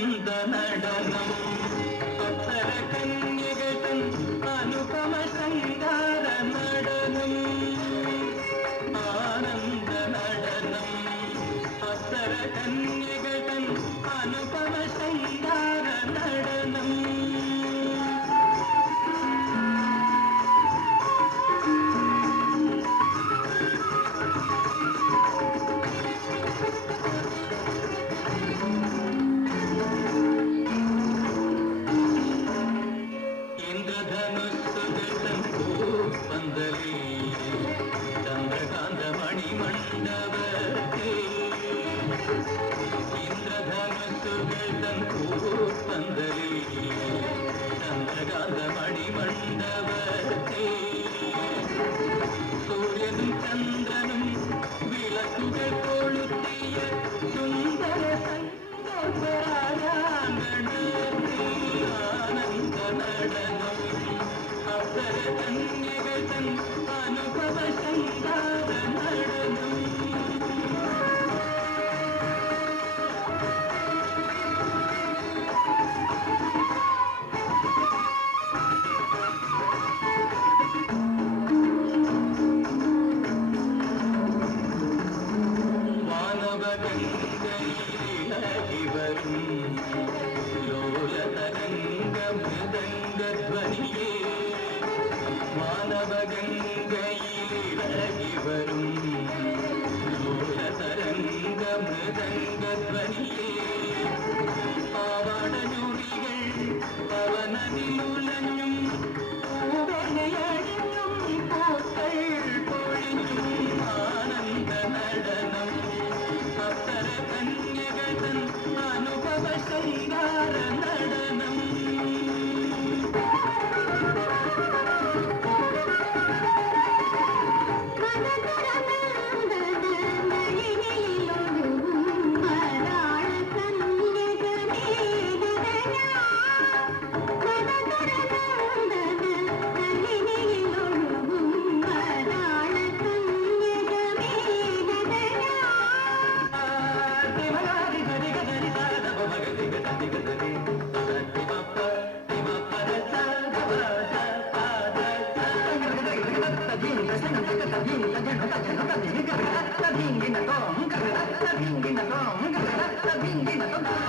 నందనడనం Ding ding dong, ding ding dong.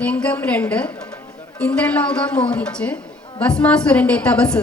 രംഗം രണ്ട് ഇന്ദ്രലോകം മോഹിച്ച് ഭസ്മാസുരന്റെ തപസ്.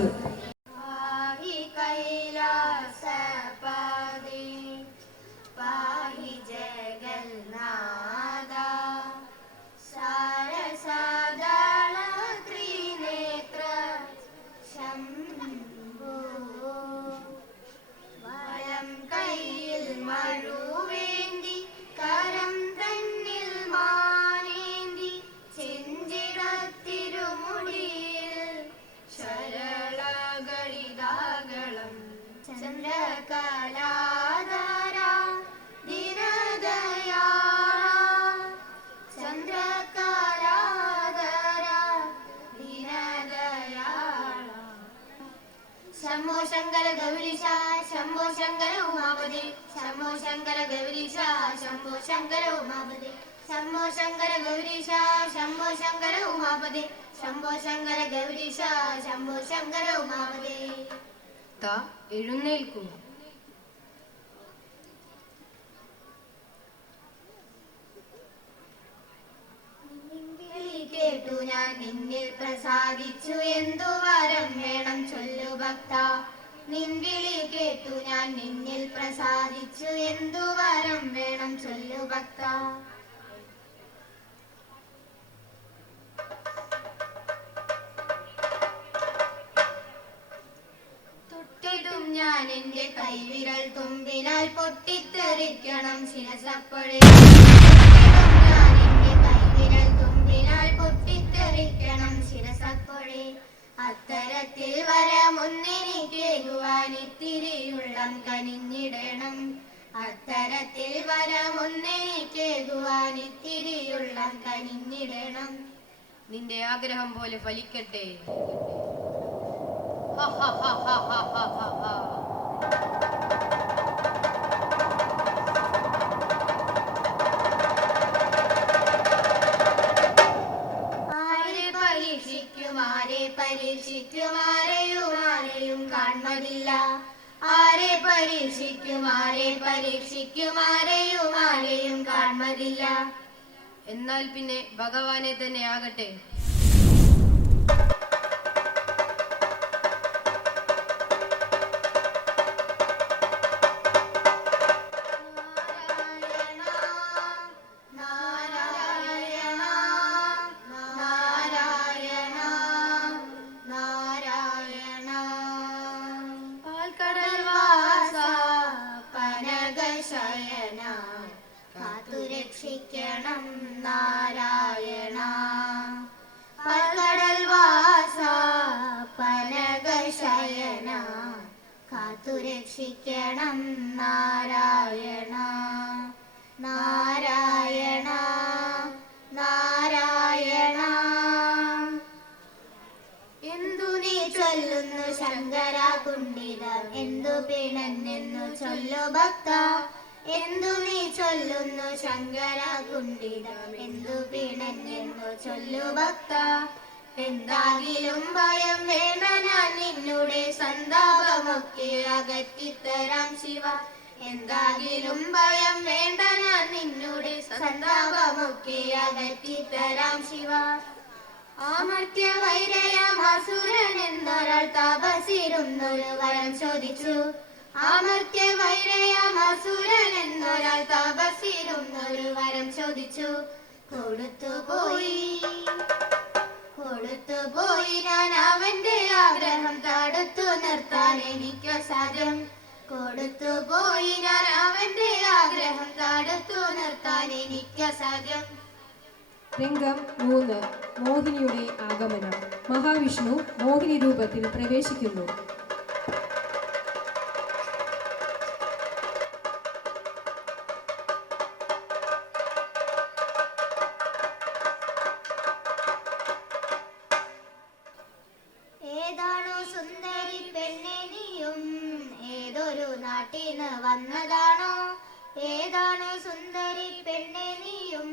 ശംഭോ ശങ്കര ഗൗരീശ ശംഭോ ശങ്കര ഉമാപതി ശംഭോ ശങ്കര ഗൗരീശ ശംഭോ ശങ്കര ഉമാപതി ശംഭോ ശങ്കര ഗൗരീശ ശംഭോ ശങ്കര ഉമാപതി ശംഭോ ശങ്കര ഗൗരീശ ശംഭോ ശങ്കര ഉമാപതി താ എഴുന്നേൽക്കൂ കേട്ടു ഞാൻ നിന്നിൽ പ്രസാദിച്ചു. എന്തു വരം വേണം ചൊല്ലു ഭക്ത? നിൻവിളി കേട്ടു ഞാൻ നിന്നിൽ പ്രസാദിച്ചു. എന്തു വരം വേണം ചൊല്ലു ഭക്ത? തൊട്ടിടും എന്റെ കൈവിരൽ തുമ്പിനാൽ പൊട്ടിത്തെറിക്കണം ശിരസപ്പോഴേ. അത്തരത്തിൽ വരമൊന്നെനിക്കേകുവാൻ ഇത്തിരിയുള്ളം കനിഞ്ഞിടണം. നിന്റെ ആഗ്രഹം പോലെ ഫലിക്കട്ടെ. ആരെ ആരെ പരീക്ഷിക്കും ആരെയും ആരെയും എന്നാൽ പിന്നെ ഭഗവാനെ തന്നെ ആകട്ടെ. പനകശയന കാത്തുരക്ഷിക്കണം നാരായണ. നാരായണ നാരായണ. എന്തു നീ ചൊല്ലുന്നു ശങ്കര കുണ്ഠിതം? എന്തു പിണന്നെന്നു ചൊല്ലു ഭക്ത? എന്തു നീ ചൊല്ലുന്നു ശങ്കര കുണ്ഠിതം? എന്തു പിണന്നെന്നു ചൊല്ലു ഭക്ത? എന്താകിലും ഭയം വേണ്ട ഞാൻ നിന്നുടെ സന്താപമൊക്കെ അകറ്റിത്തരാം ശിവ. എന്താകിലും ഭയം വേണ്ട ഞാൻ നിന്നുടെ സന്താപമൊക്കെ അകറ്റിത്തരാം ശിവ. ആമർത്യ വൈരയ മാസുരൻ എന്നൊരാൾ തപസിരുന്നൊരു വരം ചോദിച്ചു. ആമർത്യ വൈരയ മാസുരൻ എന്നൊരാൾ തപസിരുന്നൊരു വരം ചോദിച്ചു. കൊടുത്തു പോയി കൊടുത്തു പോയി ഞാൻ അവന്റെ ആഗ്രഹം തടുത്തു നിർത്താൻ എനിക്ക് സാധ്യം. കൊടുത്തു പോയി ഞാൻ അവന്റെ ആഗ്രഹം തടുത്തു നിർത്താൻ എനിക്ക് സാധ്യം. രംഗം മൂന്ന് മോഹിനിയുടെ ആഗമനം. മഹാവിഷ്ണു മോഹിനി രൂപത്തിൽ പ്രവേശിക്കുന്നു. വന്നതാണോ? ഏതാണ് സുന്ദരി പെണ്ണെ നീയും?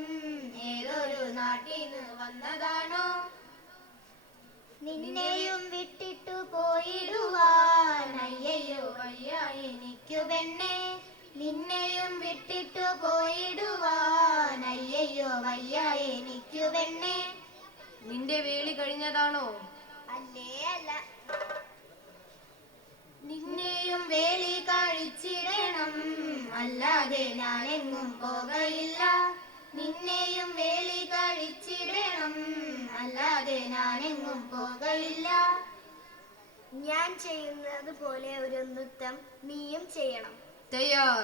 ഏതൊരു നാട്ടിന് വന്നതാണോ? നിന്നെയും വിട്ടിട്ടു പോയിടുവാൻ അയ്യയ്യോ വയ്യ എനിക്കു പെണ്ണെ. നിന്നെയും വിട്ടിട്ടു പോയിടുവാൻ അയ്യയ്യോ വയ്യ എനിക്കു പെണ്ണെ. നിന്റെ വേളി കഴിഞ്ഞതാണോ? അല്ലേ അല്ല. നിന്നെയും വേലി കഴിച്ചിടണം. അല്ലാതെ ഞാൻ എങ്ങും പോകയില്ല. നിന്നെയും വേലി കഴിച്ചിടണം. അല്ലാതെ ഞാൻ എങ്ങും പോകയില്ല. ഞാൻ ചെയ്യുന്നത് പോലെ ഒരു നൃത്തം നീയും ചെയ്യണം. തയ്യാർ.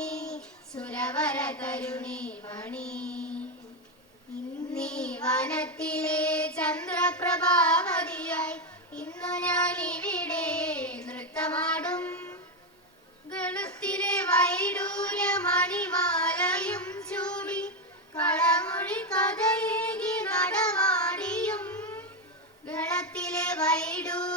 സുരവര തരുണി മണി. ഇന്നീ വനത്തിലെ ചന്ദ്രപ്രഭാവതിയായി ഇന്നു ഞാൻ ഇവിടെ നൃത്തമാടും. ഗണത്തിലെ വൈഡൂര മണിമാലയും ചൂടി കളമൊഴി കഥയേകി നടമാടിയും. ഗണത്തിലെ വൈഡൂര്യ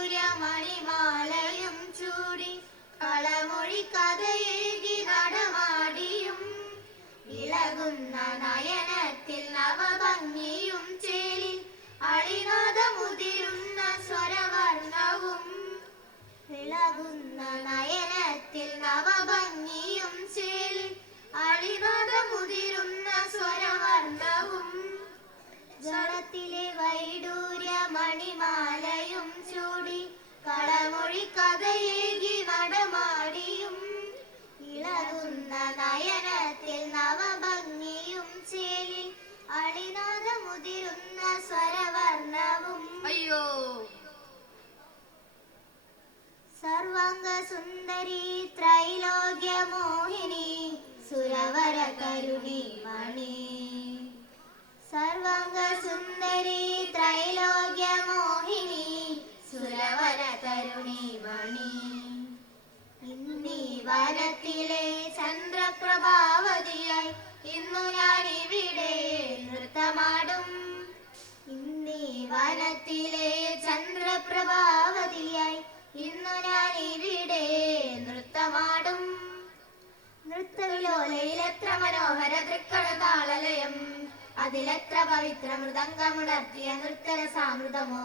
ജലത്തിലെ വൈഡൂര്യ മണിമാലയും ചൂടി കളമൊഴി കഥയേകി ഇന്നീ വനത്തിലെ ചന്ദ്രപ്രഭാവതിയായി ഇന്നു ഞാൻ ഇവിടെ നൃത്തമാടും. ഇന്നീ വനത്തിലെ ചന്ദ്രപ്രഭാവതിയായി ഇന്നു ഞാൻ ഇവിടെ നൃത്തമാടും. നൃത്തവിലോലയിലെത്ര മനോഹര തൃക്കട താളലയം അതിലെത്ര പവിത്ര മൃദംഗമുണർത്തിയ നൃത്തര സാമൃതമോ